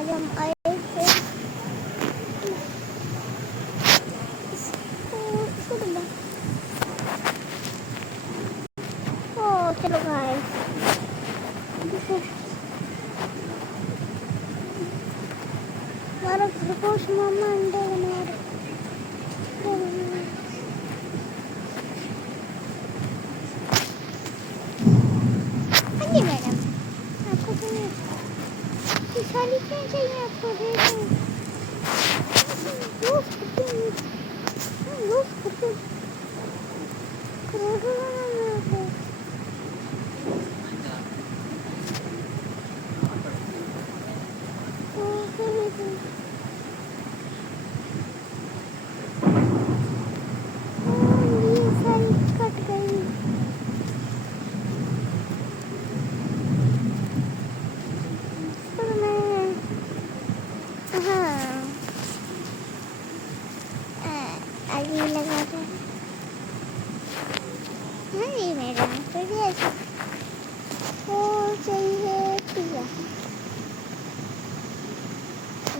आज हम आए थे चलो भाई हमारा खरगोश मामा अंडे बना रहे। हाँ जी मैडम, आपको साड़ी क्या चाहिए? आपको कट गई। आगे लगा दे। हाँ जी मैडम, बढ़िया वो चाहिए पिज़्ज़ा।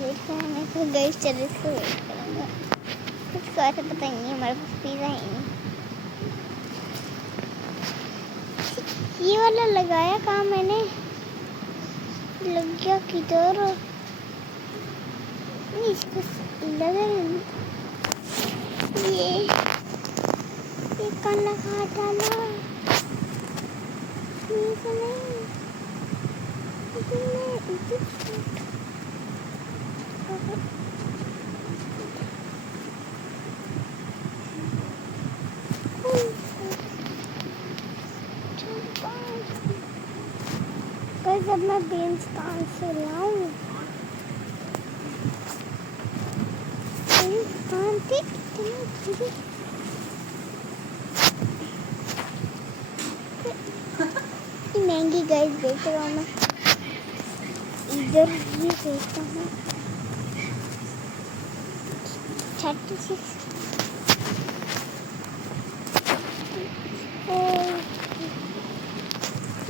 वेट करने को गई, चलो इसको वेट करूँगा। कुछ को ऐसा पता ही नहीं, हमारे पास पिज़्ज़ा ही नहीं। ये वाला लगाया कहाँ मैंने? लग गया किधर? इसको लगा ये कान लगा डाला। ये तो नहीं, जब मैं बेंच कान से लाऊं महंगी गाइस देख रहा हूँ मैं। इधर ये देखता हूँ 36।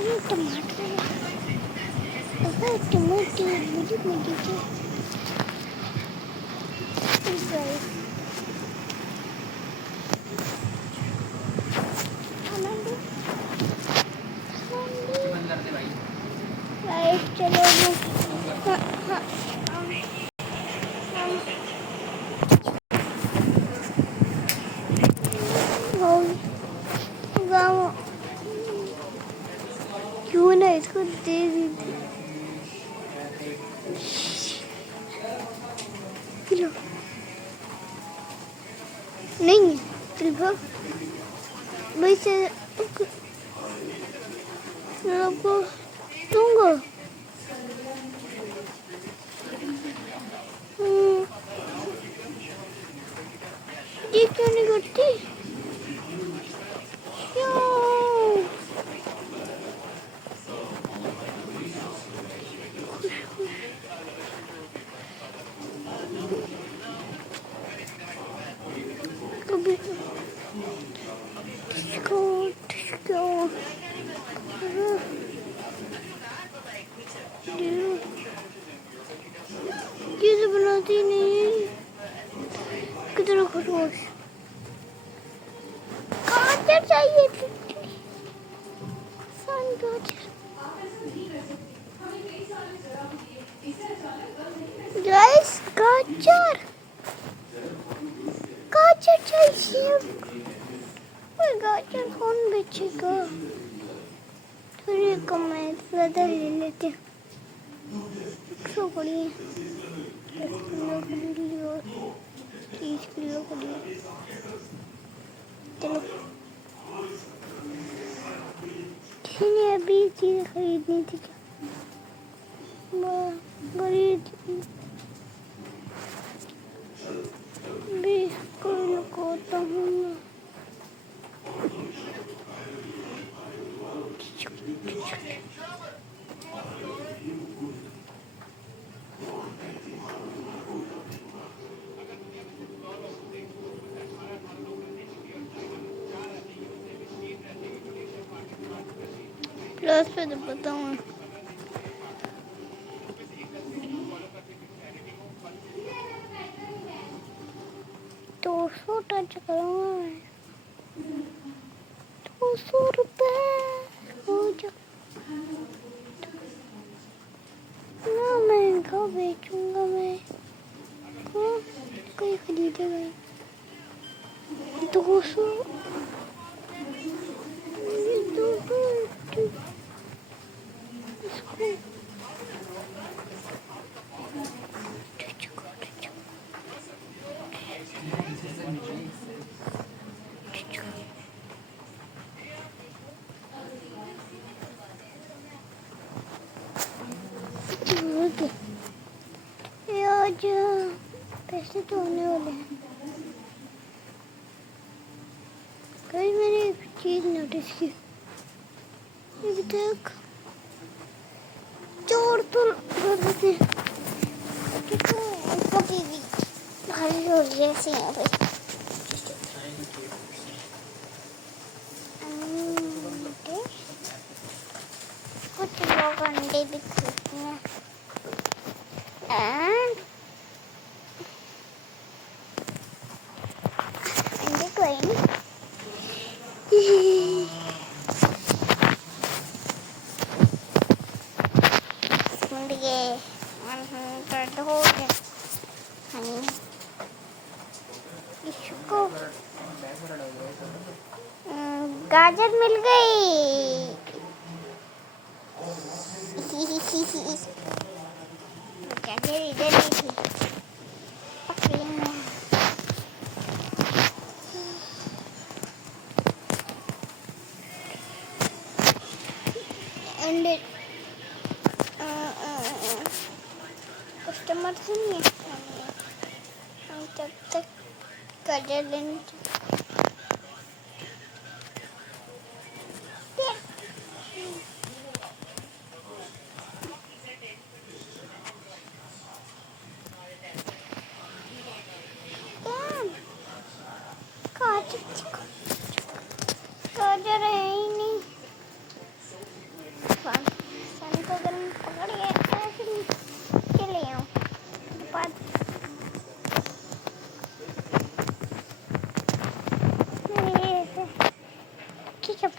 ये टमाटर टमाटी मीठी चलो क्यों ना इसको दे दी नहीं त्रिभुवन वैसे आपको दूंगा। ये क्यों नहीं करती? कभी ये तो बनाती नहीं। कितना खरगोश गाजर चाहिए थी। गाइस गाजर चाहिए। गाजर कौन बेचेगा? थोड़ी कम है, ज़्यादा ले लेते हैं। 100 पड़ी है, 10 किलो खरीद लियो, 30 किलो खरीद। चलो अभी चीज़ खरीदनी थी क्या? खरीद भी कोई लगाता हूँ मैं। प्लस पे तो बताऊँ 200 टच करूँगा मैं। 200 रुपये हो जा ना, महंगा बेचूंगा मैं। हाँ, कोई खरीदेगा 200। आज पैसे तो होने वाले हैं। कल मैंने एक चीज नोटिस की, अभी तक चोर तो टीवी भारी हो जैसे यहाँ पे कुछ लोग अंडे भी खाते हैं। अंडे कोई नहीं। इसको गाजर मिल गई। गाजर इधर नहीं थी, पकड़ी मैं। अंडे कस्टमर से नहीं है, हम तब तक गाजर लेने गाजर है ही नहीं। सन को अगर पकड़ गया फिर चले आऊँ बाद ठीक है।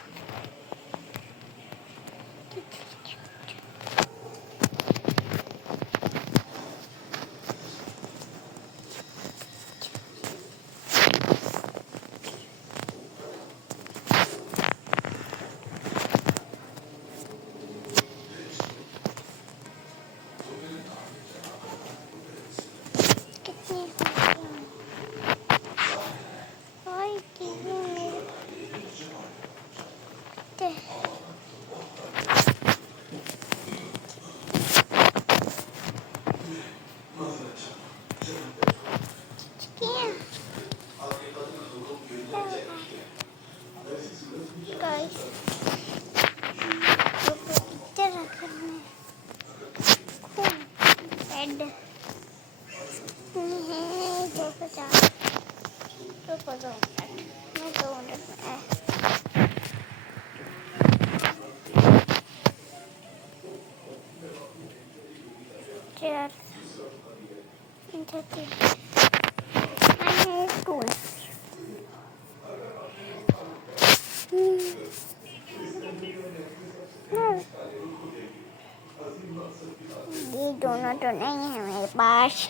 ये दोनों तो नहीं है मेरे पास।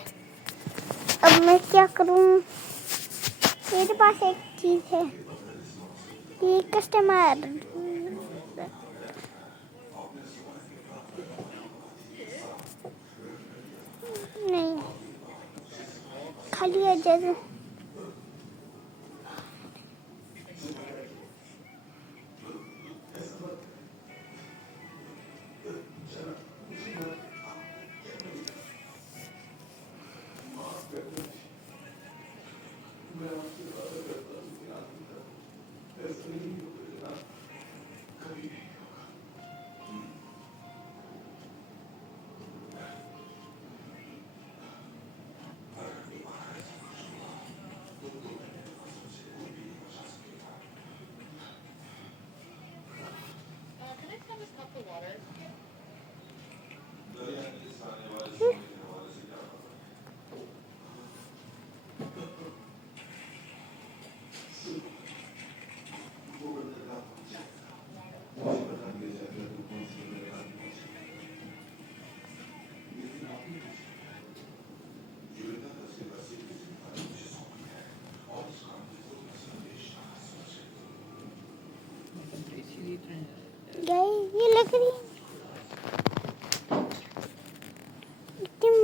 अब मैं क्या करूं? मेरे पास एक चीज है, ये कस्टमर नहीं खाली है जैसे।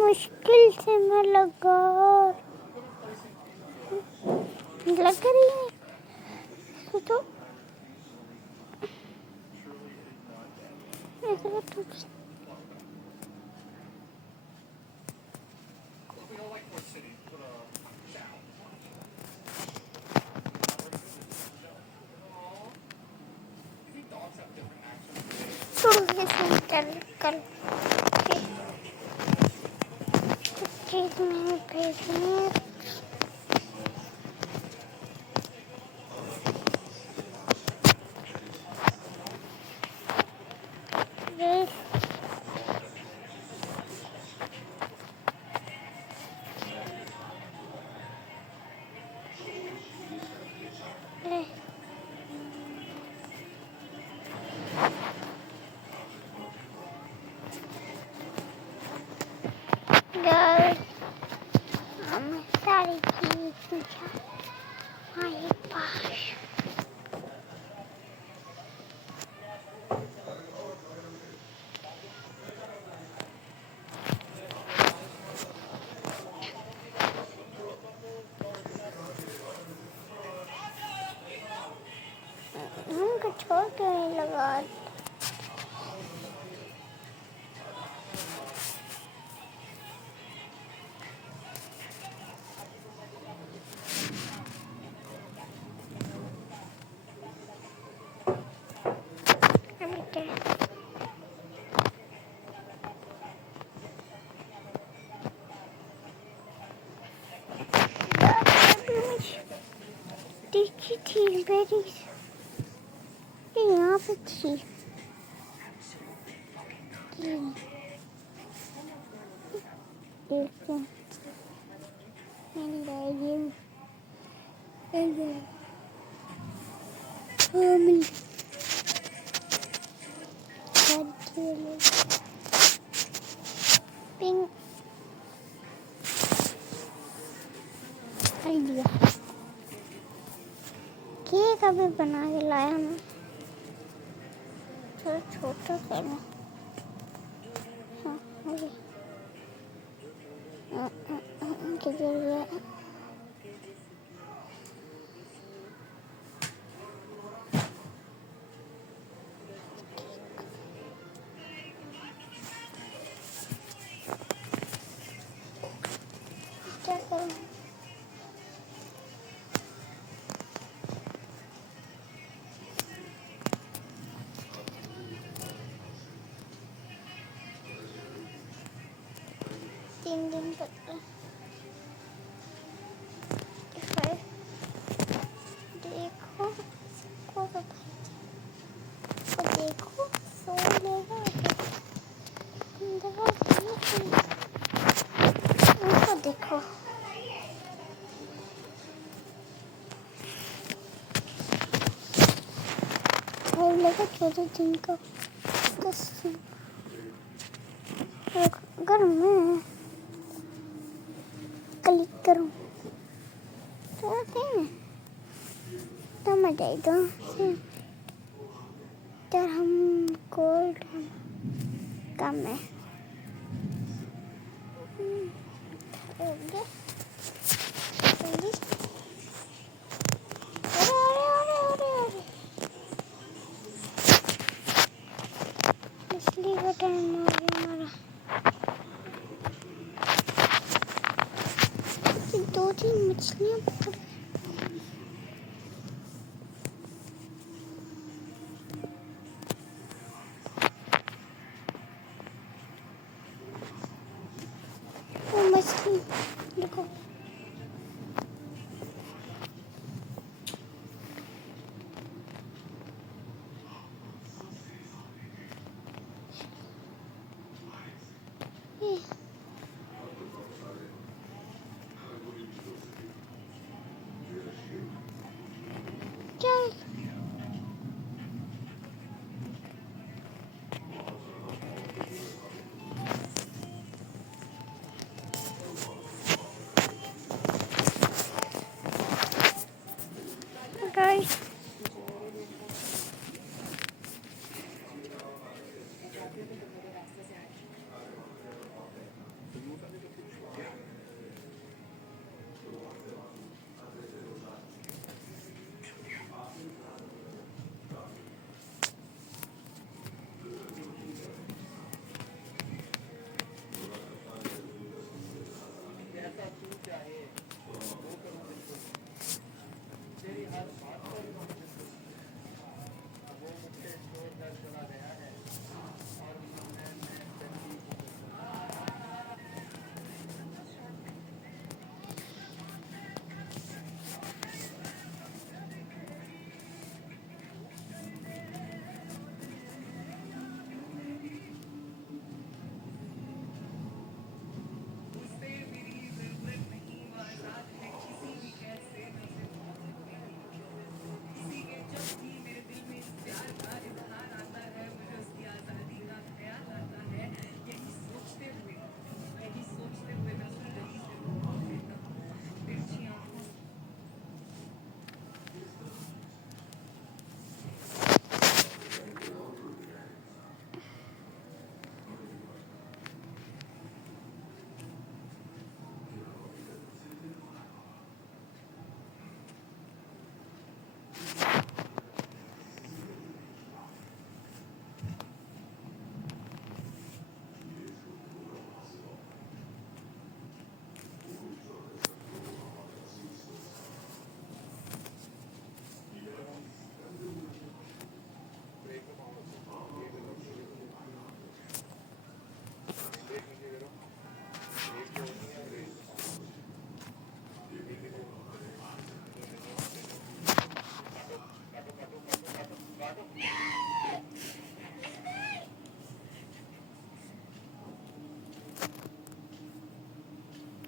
मुश्किल से मैं लग रही है तो कल चीज में भेजने हम सारी चीज हमारे पास हमको छोड़ क्यों नहीं लगा देखी थी मेरी यहाँ पे थी देखो पिंक आइडिया केक अभी बना के लाया मैं थोड़ा छोटा करना किधर गया क्या करूँ तीन दिन तक देखो देखो सो लेगा उनको देखो और लगा 14 दिन का अगर मैं क्लिक करूँ तो मजा आएगा तो हम गोल्ड कम है मछली का टाइम हो गया हमारा 2-3 मछलियाँ मछली देखो क्या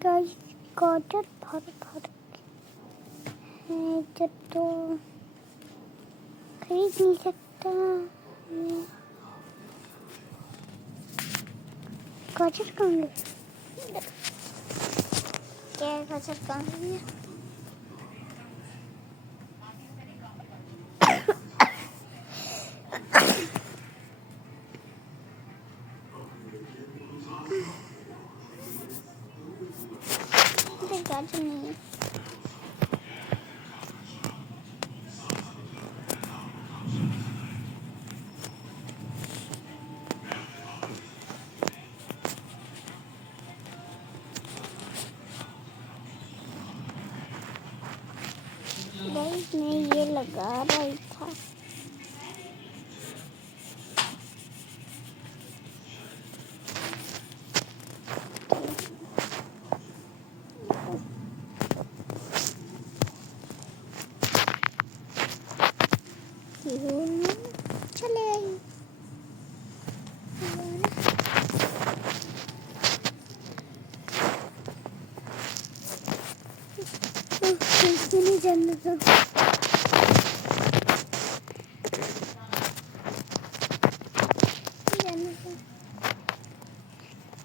गाइस गाजर भर भर है जब तो खरीद नहीं सकता मैं। गाजर कहाँ गए? क्या है गाजर कहाँ गई है? गाजर नहीं है। गाइस मैं ये लगा रही था। चले आई नहीं जानना था।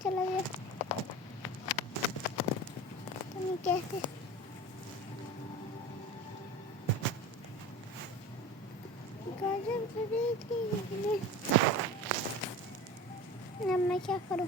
चला गया तो कैसे गाजर खरीद ली। अब मैं क्या करूं?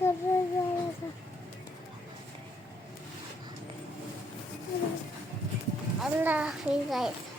कर रहा था। अल्लाह हाफिज़ गाइस।